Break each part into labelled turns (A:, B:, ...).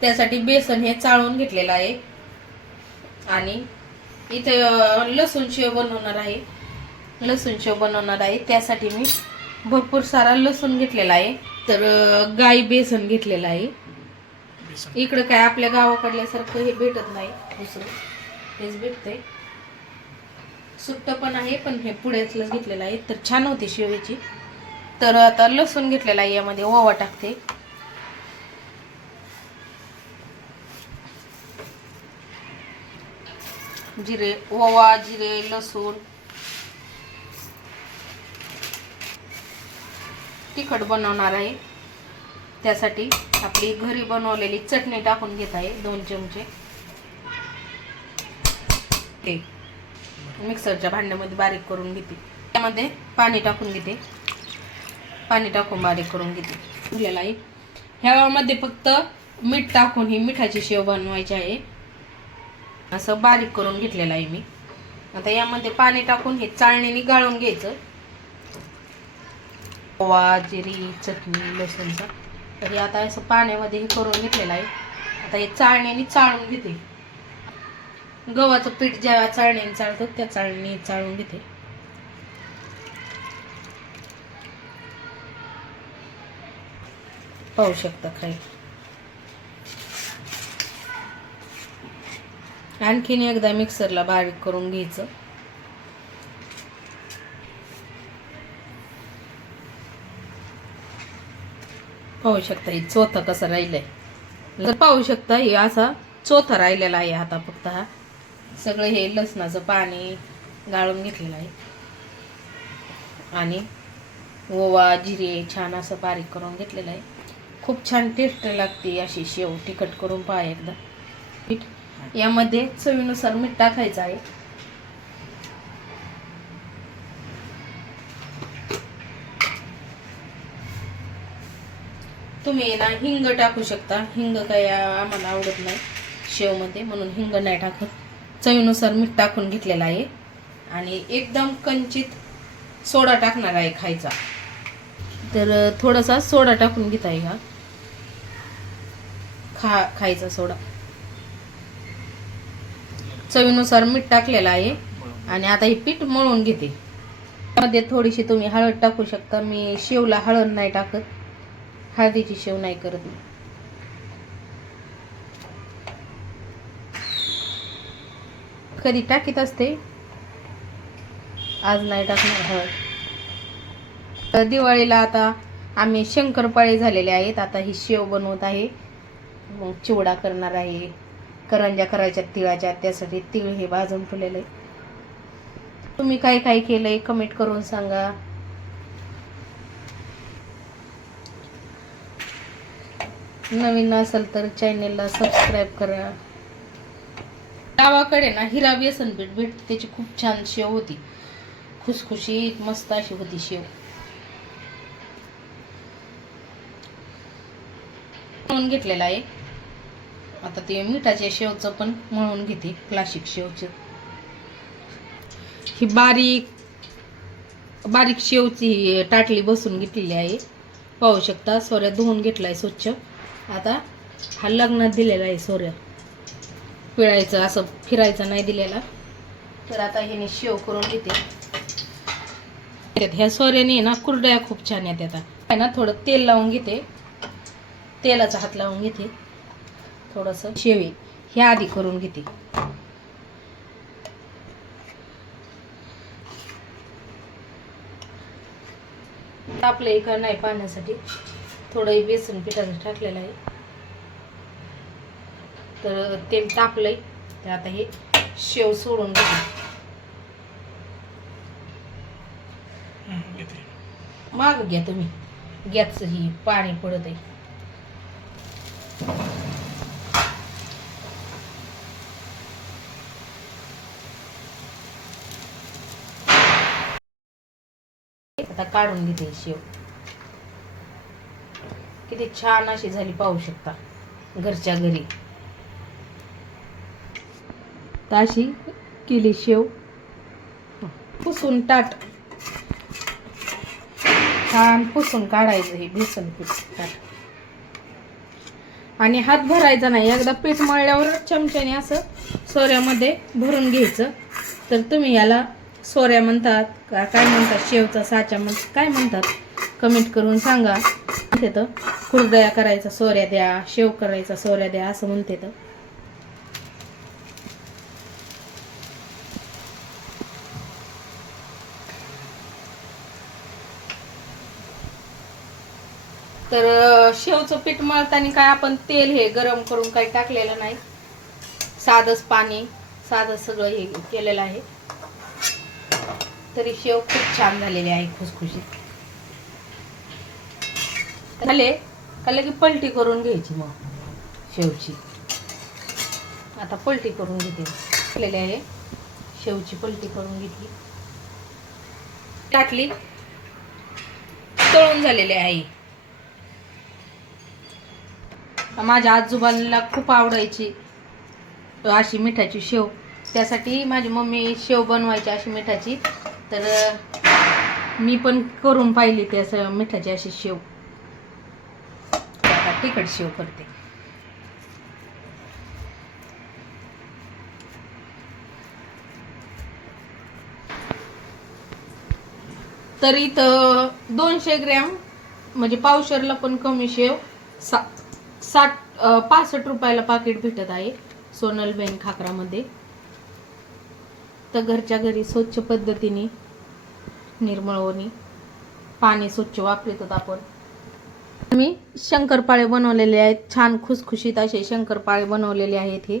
A: त्यासाठी बेसन हे चाळून घेतलेलं आहे. आणि इथे लसूण शेव बनवणार आहे. लसूण शेव बनवणार आहे. त्यासाठी मी भरपूर सारा लसूण घेतलेला आहे. तर गाई बेसन घेतलेलं आहे. इकडं काय आपल्या गावाकडल्यासारखं हे भेटत नाही. दुसरं हेच भेटतंय. सुट्ट पण आहे पण हे पुढ्यातलंच घेतलेलं आहे. तर छान होती शेवेची. तर आता लसूण घेतलेला आहे यामध्ये ओवा टाकते. जिरे ओवा जिरे लसूण. तिखट बनवणार आहे. त्यासाठी आपली घरी बनवलेली चटणी टाकून घेत आहे दोन चमचे. ते मिक्सरच्या भांड्यामध्ये बारीक करून घेते. त्यामध्ये पाणी टाकून घेते. पाणी टाकून बारीक करून घेते. ठेवलेलं आहे. ह्यामध्ये फक्त मीठ टाकून ही मिठाची शेव बनवायची आहे. असं बारीक करून घेतलेलं आहे मी. आता यामध्ये पाणी टाकून हे चाळणीने गाळून घ्यायचं. ओवा जिरी चटणी लसूणचा. तर हे आता असं पाण्यामध्ये हे करून घेतलेलं आहे. आता हे चाळणीने चाळून घेते. गव्हाचं पीठ ज्या चाळणीने चाळतो त्या चाळणीने चाळून घेते. पाहू शकता खाई आणखीन एकदा मिक्सरला बारीक करून घ्यायचं. पाहू शकता हे चोथा कसं राहिलंय. तर पाहू शकता हे असा चोथा राहिलेला आहे आता फक्त हा. सगळं हे लसणाचं पाणी गाळून घेतलेलं आहे. आणि ओवा जिरे छान असं बारीक करून घेतलेलं आहे. खूप छान टेस्ट लागते अशी शेव तिखट करून पहा एकदा. ठीक यामध्ये चवीनुसार मीठ टाकायचं आहे. तुम्ही ना हिंग टाकू शकता. हिंग काय आम्हाला आवडत नाही शेवमध्ये म्हणून हिंग नाही टाकत. चवीनुसार मीठ टाकून घेतलेलं आहे. आणि एकदम कंचित सोडा टाकणार आहे खायचा. तर थोडासा सोडा टाकून घेत आहे का खा खायचा सोडा. चवीनुसार मीठ टाकलेलं आहे. आणि आता हे पीठ मळून घेते. त्यामध्ये थोडीशी तुम्ही हळद टाकू शकता. मी शेवला हळद नाही टाकत. हळदीची शेव नाही करत मी. कधी टाकीत असते. आज नाही टाकणार हळद. तर दिवाळीला आता आम्ही शंकरपाळे झालेले आहेत. आता ही शेव बनवत आहे. मग चिवडा करणार आहे. करंज्या करायच्या तिळाच्या त्यासाठी तिळ हे भाजून ठेवलेलं. आहे तुम्ही काय काय केलंय कमेंट करून सांगा. नवीन असेल तर चॅनेलला सबस्क्राईब करा. गावाकडे ना हिरा बेसन पीठ भेट त्याची खूप छान शेव होती. खुसखुशीत मस्त अशी होती शेव. घेतलेला आहे. आता ते मिठाच्या शेवचं पण मळून घेते क्लासिक शेवचं. ही बारीक बारीक शेवची टाटली बसून घेतलेली आहे. पाहू शकता सोऱ्या धुवून घेतलाय स्वच्छ. आता हा लग्नात दिलेला आहे सोऱ्या. पिळायचं असं फिरायचं नाही दिलेला. तर आता ह्याने शेव करून घेते. त्यात ह्या सोऱ्याने ना कुरड्या खूप छान आहेत आता आहे ना थोडं तेल लावून घेते. तेलाचा हात लावून घेते. थोडंसं शेवे. हे आधी करून घेते. आहे का नाही पाण्यासाठी. थोडं बेसन पिठाचं टाकलेलं आहे. तर तेल तापलंय. तर आता हे शेव सोडून घेते. माग घ्या तुम्ही. गॅसचं ही पाणी पडत आहे आता काढून घेते शेव. किती छान अशी झाली पाहू शकता घरच्या घरी. ताशी अशी केली शेव. पुसून टाट छान पुसून काढायचं हे बेसन पीठ ताट. आणि हात भरायचा नाही एकदा पीठ मळल्यावर चमच्याने असं सोऱ्यामध्ये भरून घ्यायचं. तर तुम्ही याला सोऱ्या म्हणतात का काय म्हणतात शेवचा साचा म्हण काय म्हणतात? कमेंट करून सांगा. म्हणते तर कुरडया करायचा सोऱ्या द्या शेव करायचा सोऱ्या द्या असं म्हणते तर. तर शेवचं पीठ मळताना काय आपण तेल हे गरम करून काही टाकलेलं नाही. साधंच पाणी साधं सगळं हे केलेलं आहे. तरी शेव खूप छान झालेली आहे खुसखुशीत. झाले? खाल्ले की पलटी करून घ्यायची मग शेवची. आता पलटी करून घेते. केलेली आहे. शेवची पलटी करून घेतली. टाकली. तळून झालेली आहे. माझ्या आजोबांना खूप आवडायची अशी मिठाची शेव. त्यासाठी माझी मम्मी शेव बनवायची अशी मिठाची. तर मी पण करून पाहिली ते असं मिठाची अशी शेव. तिखट शेव करते. तर इथं दोनशे ग्रॅम म्हणजे पावशरला पण कमी शेव सा साठ पासष्ट रुपयाला पाकिट भेटत आहे सोनलबेन खाकरामध्ये. तर घरच्या घरी स्वच्छ पद्धतीने निर्मळवणी पाणी स्वच्छ वापरत आपण. मी शंकरपाळे बनवलेले आहेत. छान खुसखुशीत असे शंकरपाळे बनवलेले आहेत हे.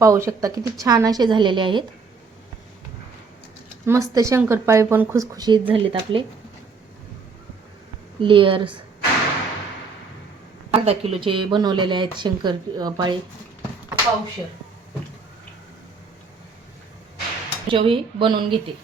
A: पाहू शकता किती छान असे झालेले आहेत. मस्त शंकरपाळे पण खुसखुशीत झालेत आपले. लेयर्स अर्धा किलोचे बनवलेले आहेत शंकर पाळे पावशर. जेवही बनवून घेते.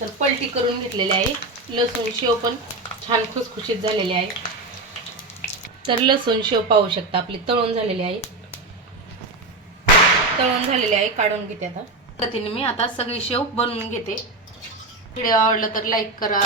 A: तर पलटी करून घेतलेली आहे. लसूण शेव पण छान खुसखुशीत झालेली आहे. तर लसूण शेव पाहू शकता आपली तळून झालेली आहे. तळून झालेली आहे काढून घेते आता. पद्धतीने मी आता सगळी शेव बनवून घेते. व्हिडिओ आवडलं तर लाईक करा.